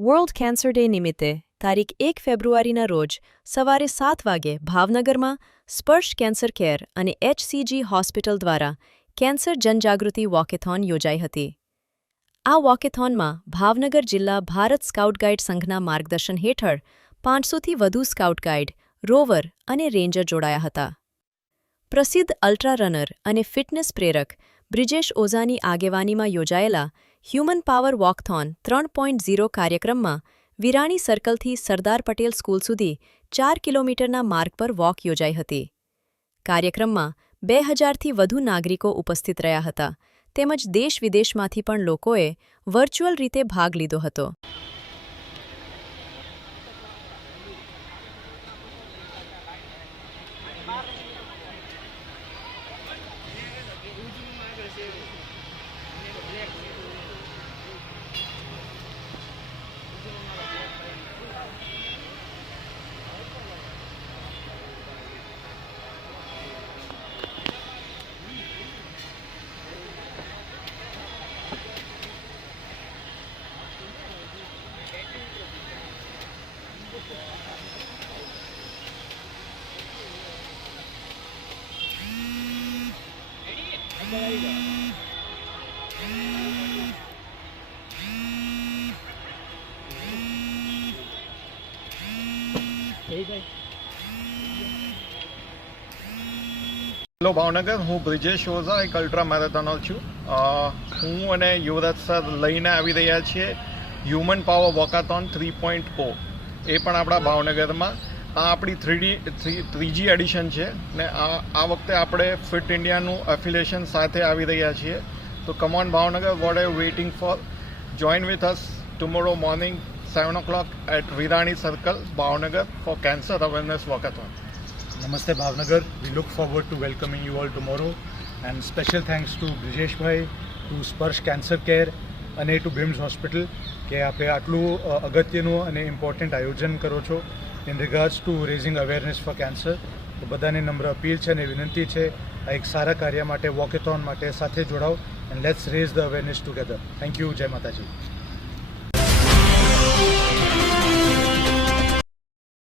World cancer day નિમિત્તે તારીખ 1 ફેબ્રુઆરીના રોજ સવારે 7 વાગે ભાવનગરમાં સ્પર્શ કેન્સર કેર અને HCG હોસ્પિટલ દ્વારા કેન્સર જનજાગૃતિ વોકેથોન યોજાઈ હતી. આ વોકેથોનમાં ભાવનગર જિલ્લા ભારત સ્કાઉટ ગાઇડ સંઘના માર્ગદર્શન હેઠળ 500થી વધુ સ્કાઉટ ગાઇડ, રોવર અને રેન્જર જોડાયા હતા. પ્રસિદ્ધ અલ્ટ્રા રનર અને ફિટનેસ પ્રેરક બ્રિજેશ ઓઝાની આગેવાનીમાં યોજાયેલા હ્યુમન પાવર વોકથોન 3.0 કાર્યક્રમમાં વિરાણી સર્કલથી સરદાર પટેલ સ્કૂલ સુધી 4 કિલોમીટરના માર્ગ પર વોક યોજાઈ હતી. કાર્યક્રમમાં 2000થી વધુ નાગરિકો ઉપસ્થિત રહ્યા હતા તેમજ દેશ-વિદેશમાંથી પણ લોકોએ વર્ચ્યુઅલ રીતે ભાગ લીધો હતો. હેલો ભાવનગર, હું બ્રિજેશ ઓઝા, એક અલ્ટ્રા મેરેથોનર છું. હું અને યુવરાજ સર લઈને આવી રહ્યા છીએ હ્યુમન પાવર વોકાથોન 3.0. એ પણ આપણા ભાવનગરમાં. આ આપણી ત્રીજી એડિશન છે ને આ વખતે આપણે ફિટ ઇન્ડિયાનું એફિલિએશન સાથે આવી રહ્યા છીએ. તો come on Bhavnagar, what are you waiting for? Join with us tomorrow morning 7 o'clock at Virani Circle, Bhavnagar for Cancer Awareness Walkathon. Namaste Bhavnagar, we look forward to welcoming you all tomorrow, and special thanks to Brijesh Bhai, to Sparsh Cancer Care અને to BIMS Hospital કે આપે આટલું અગત્યનું અને important આયોજન કરો છો in regards two raising awareness four cancer. તો બધાને નમ્ર અપીલ છે અને વિનંતી છે આ એક સારા કાર્ય માટે, વોકેથોન માટે સાથે જોડાઓ, and let's raise the awareness together. Thank you. જય માતાજી.